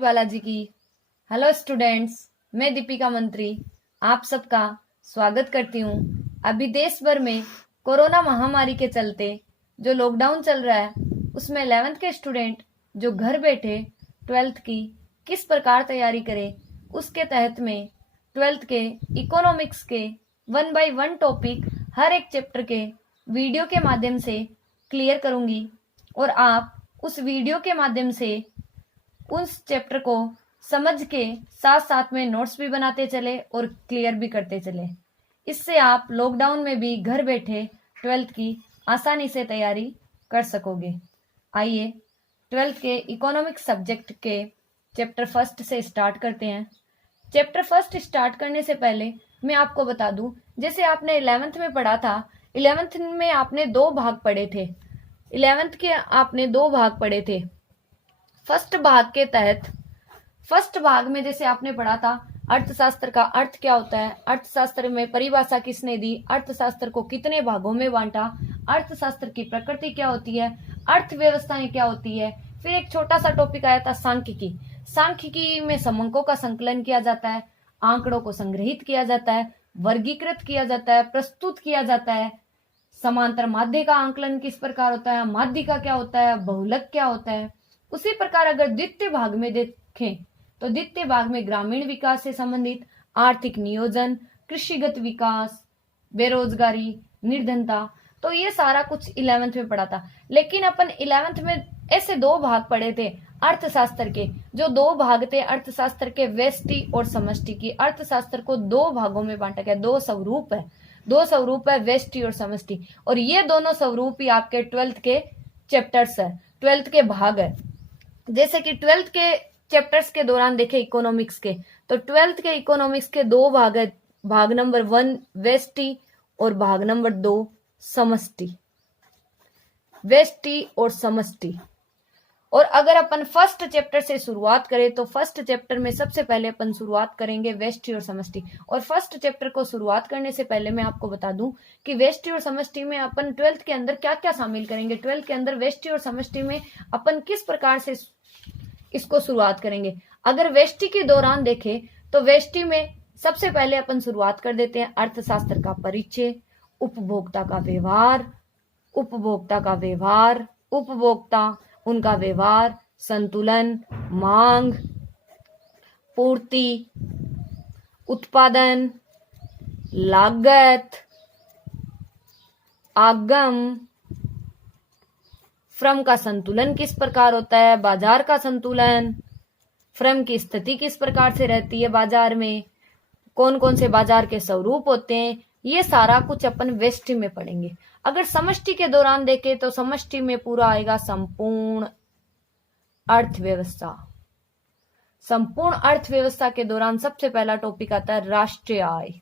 बालाजी की। Hello students, मैं दीपिका मंत्री आप सबका स्वागत करती हूँ। अभी देश भर में कोरोना महामारी के चलते जो लॉकडाउन चल रहा है उसमें 11th के स्टूडेंट जो घर बैठे 12th की किस प्रकार तैयारी करें, उसके तहत में 12th के इकोनॉमिक्स के 1 बाय 1 टॉपिक हर एक चैप्टर के वीडियो के माध्यम से क्लियर करूंगी और आप उस वीडियो के माध्यम से उस चैप्टर को समझ के साथ साथ में नोट्स भी बनाते चले और क्लियर भी करते चले। इससे आप लॉकडाउन में भी घर बैठे 12th की आसानी से तैयारी कर सकोगे। आइए 12th के इकोनॉमिक्स सब्जेक्ट के चैप्टर फर्स्ट से स्टार्ट करते हैं। चैप्टर फर्स्ट स्टार्ट करने से पहले मैं आपको बता दूं, जैसे आपने 11th में पढ़ा था, 11th में आपने 2 भाग पढ़े थे। 11th के आपने 2 भाग पढ़े थे। फर्स्ट भाग के तहत फर्स्ट भाग में जैसे आपने पढ़ा था अर्थशास्त्र का अर्थ क्या होता है, अर्थशास्त्र में परिभाषा किसने दी, अर्थशास्त्र को कितने भागों में बांटा, अर्थशास्त्र की प्रकृति क्या होती है, अर्थव्यवस्थाएं क्या होती है। फिर एक छोटा सा टॉपिक आया था सांख्यिकी। सांख्यिकी में समंकों का संकलन किया जाता है, आंकड़ों को संग्रहित किया जाता है, वर्गीकृत किया जाता है, प्रस्तुत किया जाता है। समांतर माध्य का आंकलन किस प्रकार होता है, माध्य का क्या होता है, बहुलक क्या होता है। उसी प्रकार अगर द्वितीय भाग में देखें तो द्वितीय भाग में ग्रामीण विकास से संबंधित आर्थिक नियोजन, कृषिगत विकास, बेरोजगारी, निर्धनता, तो ये सारा कुछ 11th में पढ़ा था। लेकिन अपन 11th में ऐसे 2 भाग पढ़े थे अर्थशास्त्र के, जो 2 भाग थे अर्थशास्त्र के, व्यष्टि और समष्टि की। अर्थशास्त्र को 2 भागों में बांटा गया, 2 स्वरूप है, 2 स्वरूप है, व्यष्टि और समष्टि। और ये दोनों स्वरूप ही आपके 12th के चैप्टर्स है, 12th के भाग है। जैसे कि 12th के चैप्टर्स के दौरान देखे इकोनॉमिक्स के, तो 12th के इकोनॉमिक्स के 2 भाग है, भाग नंबर 1 व्यष्टि और भाग नंबर 2 समष्टि, व्यष्टि और समष्टि। और अगर अपन फर्स्ट चैप्टर से शुरुआत करें तो फर्स्ट चैप्टर में सबसे पहले अपन शुरुआत करेंगे व्यष्टि और समष्टि। और फर्स्ट चैप्टर को शुरुआत करने से पहले मैं आपको बता दूं कि व्यष्टि और समष्टि में अपन 12th के अंदर क्या क्या शामिल करेंगे। 12th के अंदर व्यष्टि और समष्टि में अपन किस प्रकार से इसको शुरुआत करेंगे। अगर व्यष्टि के दौरान देखें तो व्यष्टि में सबसे पहले अपन शुरुआत कर देते हैं अर्थशास्त्र का परिचय, उपभोक्ता का व्यवहार, उपभोक्ता का व्यवहार, उपभोक्ता, उनका व्यवहार, संतुलन, मांग, पूर्ति, उत्पादन, लागत, आगम, फर्म का संतुलन किस प्रकार होता है, बाजार का संतुलन, फर्म की स्थिति किस प्रकार से रहती है बाजार में, कौन कौन से बाजार के स्वरूप होते हैं, ये सारा कुछ अपन व्यष्टि में पढ़ेंगे। अगर समष्टि के दौरान देखें तो समष्टि में पूरा आएगा संपूर्ण अर्थव्यवस्था। संपूर्ण अर्थव्यवस्था के दौरान सबसे पहला टॉपिक आता है राष्ट्रीय आय।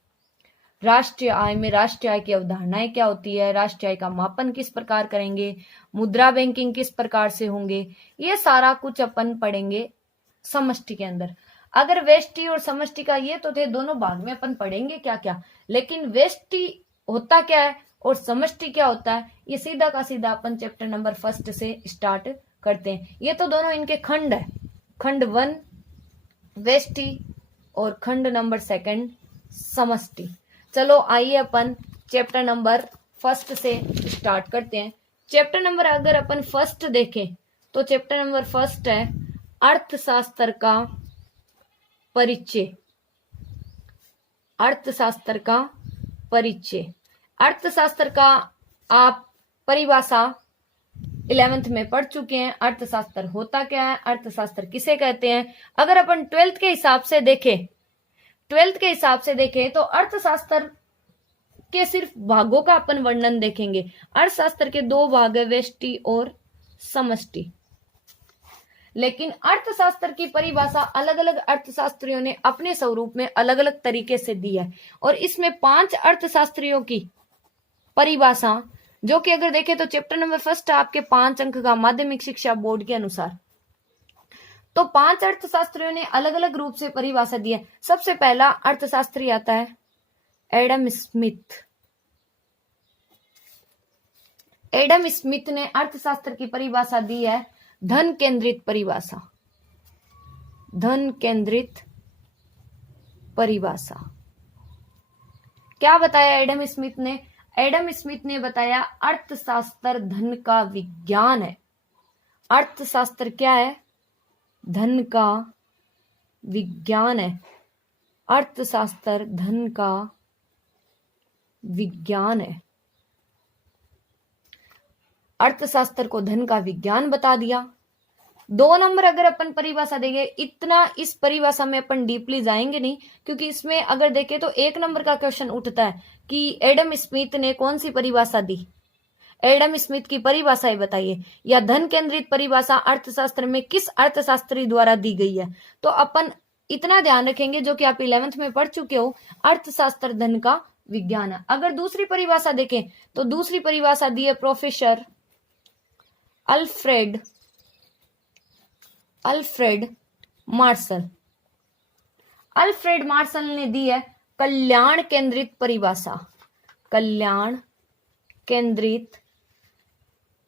राष्ट्रीय आय में राष्ट्रीय आय की अवधारणाएं क्या होती है, राष्ट्रीय आय का मापन किस प्रकार करेंगे, मुद्रा बैंकिंग किस प्रकार से होंगे, ये सारा कुछ अपन पढ़ेंगे समष्टि के अंदर। अगर व्यष्टि और समष्टि का ये तो थे दोनों भाग में अपन पढ़ेंगे क्या क्या, लेकिन व्यष्टि होता क्या है और समष्टि क्या होता है, ये सीधा का सीधा अपन चैप्टर नंबर 1 से स्टार्ट करते हैं। ये तो दोनों इनके खंड है, खंड 1 व्यष्टि और खंड नंबर 2 समष्टि। चलो आइए अपन चैप्टर नंबर 1 से स्टार्ट करते हैं। चैप्टर नंबर अगर अपन 1 देखें तो चैप्टर नंबर 1 है अर्थशास्त्र का परिचय। अर्थशास्त्र का परिचय, अर्थशास्त्र का आप परिभाषा 11th में पढ़ चुके हैं। अर्थशास्त्र होता क्या है, अर्थशास्त्र किसे कहते हैं। अगर अपन 12th के हिसाब से देखें, 12th के हिसाब से देखें तो अर्थशास्त्र के सिर्फ भागों का अपन वर्णन देखेंगे। अर्थशास्त्र के 2 भाग है, व्यष्टि और समष्टि। लेकिन अर्थशास्त्र की परिभाषा अलग अलग अर्थशास्त्रियों ने अपने स्वरूप में अलग अलग तरीके से दी है। और इसमें 5 अर्थशास्त्रियों की परिभाषा, जो कि अगर देखें तो चैप्टर नंबर 1 आपके 5 अंक का माध्यमिक शिक्षा बोर्ड के अनुसार, तो 5 अर्थशास्त्रियों ने अलग अलग रूप से परिभाषा दी है। सबसे पहला अर्थशास्त्री आता है एडम स्मिथ। एडम स्मिथ ने अर्थशास्त्र की परिभाषा दी है धन केंद्रित परिभाषा। धन केंद्रित परिभाषा। क्या बताया एडम स्मिथ ने? एडम स्मिथ ने बताया अर्थशास्त्र धन का विज्ञान है। अर्थशास्त्र क्या है? धन का विज्ञान है। अर्थशास्त्र धन का विज्ञान है। अर्थशास्त्र को धन का विज्ञान बता दिया। 2 नंबर अगर अपन परिभाषा देंगे, इतना इस परिभाषा में अपन डीपली जाएंगे नहीं, क्योंकि इसमें अगर देखें तो 1 नंबर का क्वेश्चन उठता है कि एडम स्मिथ ने कौन सी परिभाषा दी, एडम स्मिथ की परिभाषा बताइए, या धन केंद्रित परिभाषा अर्थशास्त्र में किस अर्थशास्त्री द्वारा दी गई है। तो अपन इतना ध्यान रखेंगे, जो कि आप 11th में पढ़ चुके हो, अर्थशास्त्र धन का विज्ञान है। अगर दूसरी परिभाषा देखें तो दूसरी परिभाषा दी है professor Alfred Marshall. Alfred Marshall ने दी है कल्याण केंद्रित परिभाषा। कल्याण केंद्रित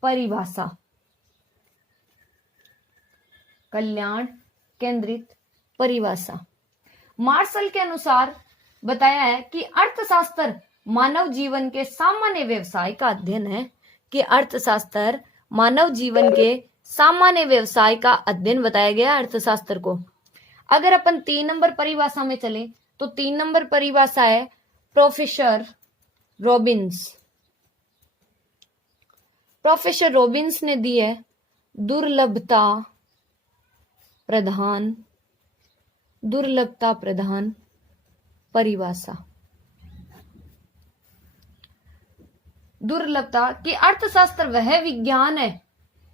परिभाषा। कल्याण केंद्रित परिभाषा। मार्शल के अनुसार बताया है कि अर्थशास्त्र मानव जीवन के सामान्य व्यवसाय का अध्ययन है, कि अर्थशास्त्र मानव जीवन के सामान्य व्यवसाय का अध्ययन बताया गया अर्थशास्त्र को। अगर अपन 3 नंबर परिभाषा में चले तो 3 नंबर परिभाषा है प्रोफेसर रॉबिन्स। प्रोफेसर रॉबिन्स ने दी है दुर्लभता प्रधान परिभाषा। दुर्लभता कि अर्थशास्त्र वह विज्ञान है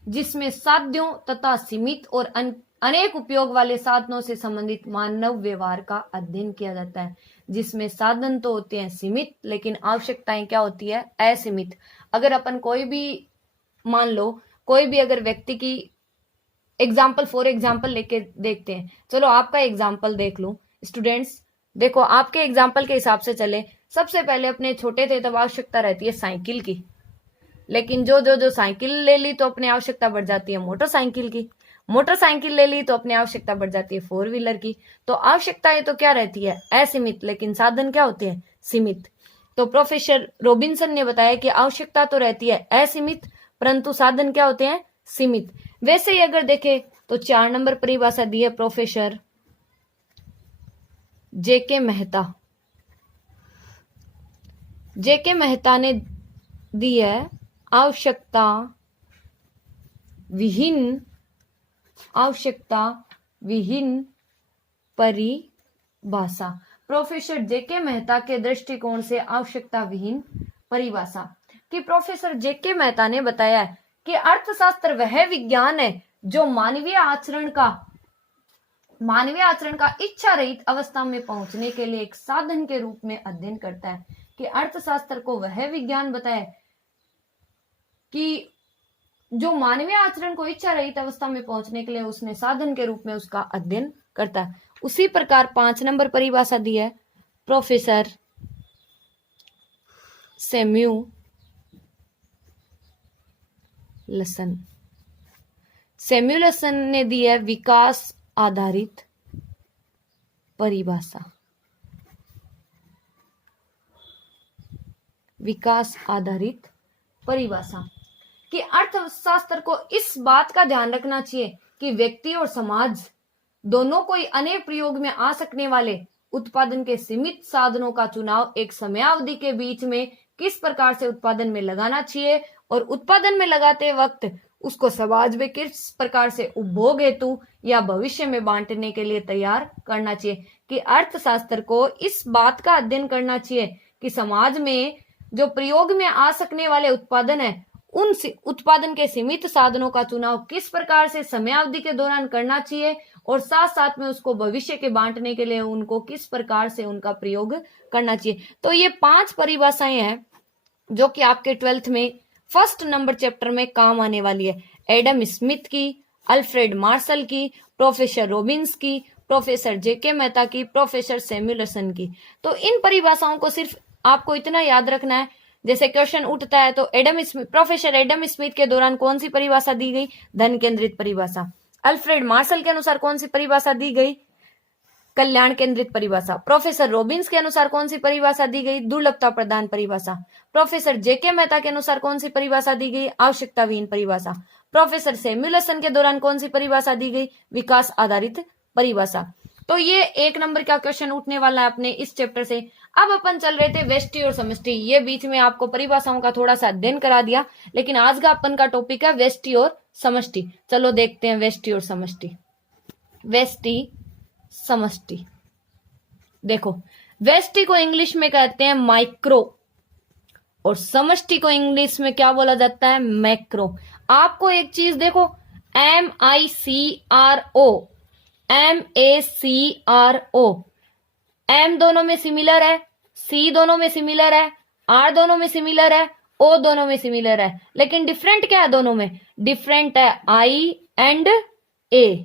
जिसमें साध्यों तथा सीमित और अनेक उपयोग वाले साधनों से संबंधित मानव व्यवहार का अध्ययन किया जाता है। जिसमें साधन तो होते हैं सीमित, लेकिन आवश्यकताएं क्या होती है? असीमित। अगर अपन कोई भी मान लो, कोई भी अगर व्यक्ति की फॉर एग्जाम्पल लेके देखते हैं, चलो आपका एग्जाम्पल देख लूं स्टूडेंट्स। देखो आपके एग्जाम्पल के हिसाब से चले, सबसे पहले अपने छोटे थे तब आवश्यकता रहती है साइकिल की, लेकिन जो साइकिल ले ली तो अपनी आवश्यकता बढ़ जाती है मोटरसाइकिल की, मोटरसाइकिल ले ली तो अपनी आवश्यकता बढ़ जाती है 4 व्हीलर की। तो आवश्यकताएं तो क्या रहती है? असीमित, लेकिन साधन क्या होते हैं? सीमित। तो प्रोफेसर रॉबिन्सन ने बताया कि आवश्यकता तो रहती है असीमित, परंतु साधन क्या होते हैं? सीमित। वैसे ही अगर देखें तो 4 नंबर परिभाषा दी है प्रोफेसर जेके मेहता ने दी है आवश्यकता विहीन परिभाषा। प्रोफेसर जेके मेहता के दृष्टिकोण से आवश्यकता विहीन परिभाषा, कि प्रोफेसर जेके मेहता ने बताया कि अर्थशास्त्र वह विज्ञान है जो मानवीय आचरण का इच्छा रहित अवस्था में पहुंचने के लिए एक साधन के रूप में अध्ययन करता है। कि अर्थशास्त्र को वह विज्ञान बताया कि जो मानवीय आचरण को इच्छा रहित अवस्था में पहुंचने के लिए उसने साधन के रूप में उसका अध्ययन करता है। उसी प्रकार 5 नंबर परिभाषा दी है प्रोफेसर सैमुएल्सन ने दी है विकास आधारित परिभाषा। विकास आधारित परिभाषा कि अर्थशास्त्र को इस बात का ध्यान रखना चाहिए कि व्यक्ति और समाज दोनों को अनेक प्रयोग में आ सकने वाले उत्पादन के सीमित साधनों का चुनाव एक समयावधि के बीच में किस प्रकार से उत्पादन में लगाना चाहिए, और उत्पादन में लगाते वक्त उसको समाज में किस प्रकार से उपभोग हेतु या भविष्य में बांटने के लिए तैयार करना चाहिए। कि अर्थशास्त्र को इस बात का अध्ययन करना चाहिए कि समाज में जो प्रयोग में आ सकने वाले उत्पादन है, उन उत्पादन के सीमित साधनों का चुनाव किस प्रकार से समयावधि के दौरान करना चाहिए, और साथ साथ में उसको भविष्य के बांटने के लिए उनको किस प्रकार से उनका प्रयोग करना चाहिए। तो ये 5 परिभाषाएं हैं जो कि आपके 12th में 1st नंबर चैप्टर में काम आने वाली है। एडम स्मिथ की, अल्फ्रेड मार्शल की, प्रोफेसर रॉबिन्स की, प्रोफेसर जेके मेहता की, प्रोफेसर सैमुएल्सन की। तो इन परिभाषाओं को सिर्फ आपको इतना याद रखना है, जैसे क्वेश्चन उठता है तो प्रोफेसर एडम स्मिथ के दौरान कौन सी परिभाषा दी गई? धन केंद्रित परिभाषा। अल्फ्रेड मार्शल के अनुसार कौन सी परिभाषा दी गई? कल्याण केंद्रित परिभाषा। प्रोफेसर रॉबिन्स के अनुसार कौन सी परिभाषा दी गई? दुर्लभता प्रदान परिभाषा। प्रोफेसर जेके मेहता के अनुसार कौन सी परिभाषा दी गई? आवश्यकताविहीन परिभाषा। प्रोफेसर सैमुअलसन के दौरान कौन सी परिभाषा दी गई? विकास आधारित परिभाषा। तो ये 1 नंबर का क्वेश्चन उठने वाला है अपने इस चैप्टर से। अब अपन चल रहे थे व्यष्टि और समष्टि, ये बीच में आपको परिभाषाओं का थोड़ा सा अध्ययन करा दिया, लेकिन आज का अपन का टॉपिक है व्यष्टि और समष्टि। चलो देखते हैं व्यष्टि और समष्टि। व्यष्टि समष्टि, देखो व्यष्टि को इंग्लिश में कहते हैं माइक्रो और समष्टि को इंग्लिश में क्या बोला जाता है? मैक्रो। आपको एक चीज देखो, MICRO, MACRO, M दोनों में सिमिलर है, C दोनों में सिमिलर है, R दोनों में सिमिलर है, O दोनों में सिमिलर है, लेकिन डिफरेंट क्या है दोनों में? डिफरेंट है I एंड A।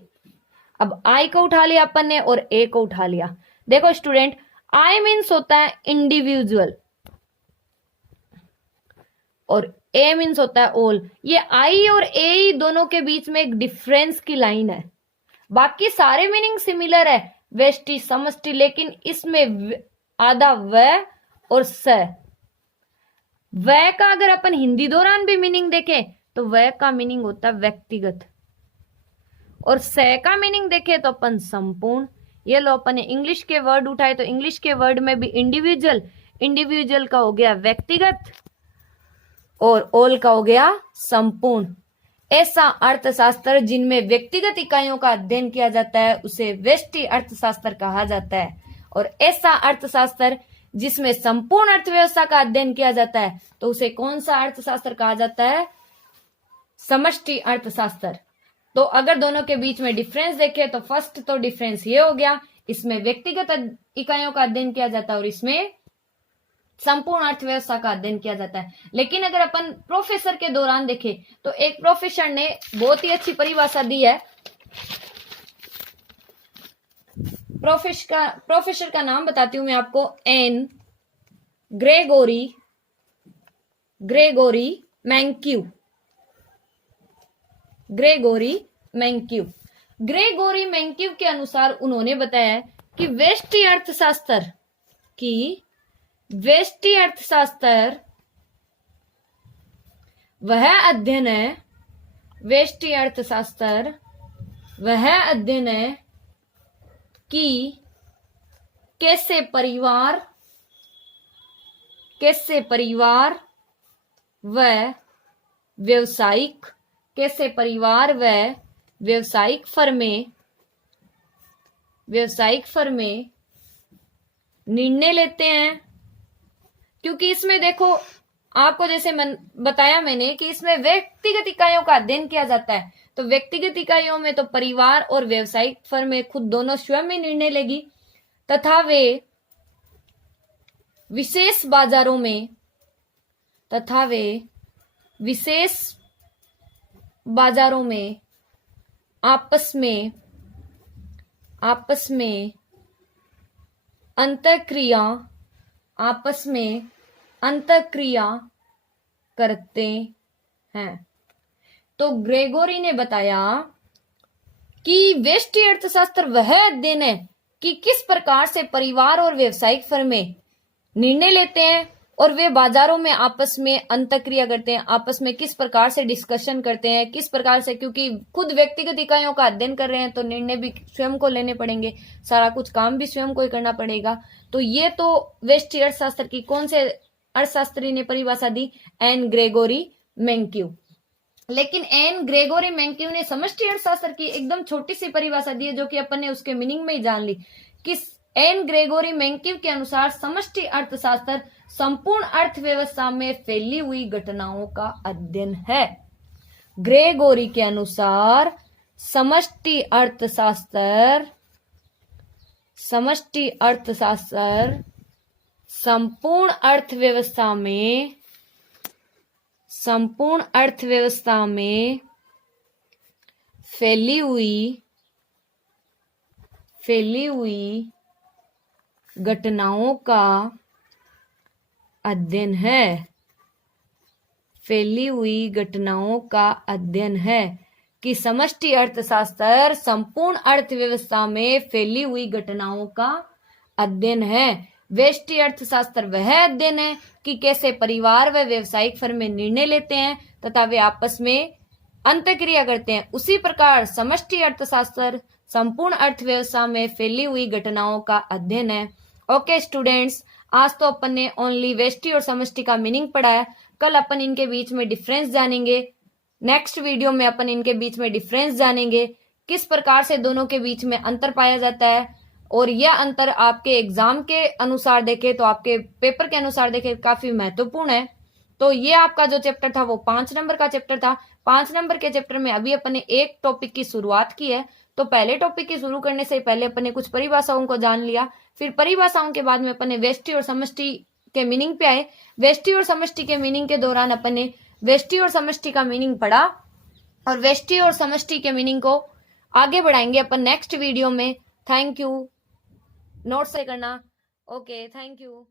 अब I को उठा लिया अपन ने और A को उठा लिया। देखो स्टूडेंट, I मीन्स होता है इंडिविजुअल और A मीन्स होता है ऑल। ये I और A दोनों के बीच में एक डिफरेंस की लाइन है, बाकी सारे मीनिंग सिमिलर है व्यष्टि समष्टि, लेकिन इसमें आधा व और स। व का अगर अपन हिंदी दौरान भी मीनिंग देखें तो व का मीनिंग होता है व्यक्तिगत, और स का मीनिंग देखें तो अपन संपूर्ण। ये लो अपन ने इंग्लिश के वर्ड उठाए तो इंग्लिश के वर्ड में भी इंडिविजुअल, इंडिविजुअल का हो गया व्यक्तिगत और ऑल का हो गया संपूर्ण। ऐसा अर्थशास्त्र जिनमें व्यक्तिगत इकाइयों का अध्ययन किया जाता है उसे व्यष्टि अर्थशास्त्र कहा जाता है, और ऐसा अर्थशास्त्र जिसमें संपूर्ण अर्थव्यवस्था का अध्ययन किया जाता है तो उसे कौन सा अर्थशास्त्र कहा जाता है? समष्टि अर्थशास्त्र। तो अगर दोनों के बीच में डिफरेंस देखें तो फर्स्ट तो डिफरेंस ये हो गया, इसमें व्यक्तिगत इकाइयों का अध्ययन किया जाता है और इसमें संपूर्ण अर्थव्यवस्था का अध्ययन किया जाता है। लेकिन अगर अपन प्रोफेसर के दौरान देखें तो एक प्रोफेसर ने बहुत ही अच्छी परिभाषा दी है। प्रोफेसर का नाम बताती हूं मैं आपको, एन ग्रेगोरी मैंक्यू। ग्रेगोरी मैंक्यू के अनुसार उन्होंने बताया कि व्यष्टि अर्थशास्त्र वह अध्ययन है, व्यष्टि अर्थशास्त्र वह अध्ययन है कि कैसे परिवार व व्यवसायिक फर्में निर्णय लेते हैं। क्योंकि इसमें देखो, आपको जैसे बताया मैंने कि इसमें व्यक्तिगत इकाइयों का अध्ययन किया जाता है, तो व्यक्तिगत इकाइयों में तो परिवार और व्यवसायिक फर्में खुद दोनों स्वयं ही निर्णय लेगी, तथा वे विशेष बाजारों में आपस में अंतःक्रिया करते हैं। तो ग्रेगोरी ने बताया कि व्यष्टि अर्थशास्त्र वह अध्ययन है कि किस प्रकार से परिवार और व्यवसायिक फर्में निर्णय लेते हैं और वे बाजारों में आपस में अंतःक्रिया करते हैं, आपस में किस प्रकार से डिस्कशन करते हैं, किस प्रकार से, क्योंकि खुद व्यक्तिगत इकाइयों का अध्ययन कर रहे हैं तो निर्णय भी स्वयं को लेने पड़ेंगे, सारा कुछ काम भी स्वयं को ही करना पड़ेगा। तो ये तो व्यष्टि अर्थशास्त्र की कौन से अर्थशास्त्री ने परिभाषा दी? N Gregory मैंक्यू। लेकिन एन ग्रेगोरी मैंक्यू ने समष्टि अर्थशास्त्र की एकदम छोटी सी परिभाषा दी है, जो कि अपन ने उसके मीनिंग में ही जान ली कि एन ग्रेगोरी मैंक्यू के अनुसार समष्टि अर्थशास्त्र संपूर्ण अर्थव्यवस्था में फैली हुई घटनाओं का अध्ययन है। ग्रेगोरी के अनुसार समष्टि अर्थशास्त्र संपूर्ण अर्थव्यवस्था में फैली हुई घटनाओं का अध्ययन है। कि समष्टि अर्थशास्त्र संपूर्ण अर्थव्यवस्था में फैली हुई घटनाओं का अध्ययन है। व्यष्टि अर्थशास्त्र वह अध्ययन है कि कैसे परिवार व व्यावसायिक फर्में निर्णय लेते हैं तथा वे आपस में अंतःक्रिया करते हैं। उसी प्रकार समष्टि अर्थशास्त्र संपूर्ण अर्थव्यवस्था में फैली हुई घटनाओं का अध्ययन है। ओके स्टूडेंट्स, आज तो अपन ने ओनली व्यष्टि और समष्टि का मीनिंग पढ़ा है। कल अपन इनके बीच में डिफरेंस जानेंगे। नेक्स्ट वीडियो में अपन इनके बीच में डिफरेंस जानेंगे, किस प्रकार से दोनों के बीच में अंतर पाया जाता है। और यह अंतर आपके एग्जाम के अनुसार देखे तो आपके पेपर के अनुसार देखे काफी महत्वपूर्ण है। तो ये आपका जो चैप्टर था वो 5 नंबर का चैप्टर था। 5 नंबर के चैप्टर में अभी अपन ने एक टॉपिक की शुरुआत की है। तो पहले टॉपिक की शुरू करने से पहले अपन ने कुछ परिभाषाओं को जान लिया, फिर परिभाषाओं के बाद में अपन ने व्यष्टि और समष्टि के मीनिंग पे आए। व्यष्टि और समष्टि के मीनिंग के दौरान अपन ने व्यष्टि और समष्टि का मीनिंग पढ़ा और व्यष्टि और समष्टि के मीनिंग को आगे बढ़ाएंगे अपन नेक्स्ट वीडियो में। Thank you. नोट से करना। Okay, thank you.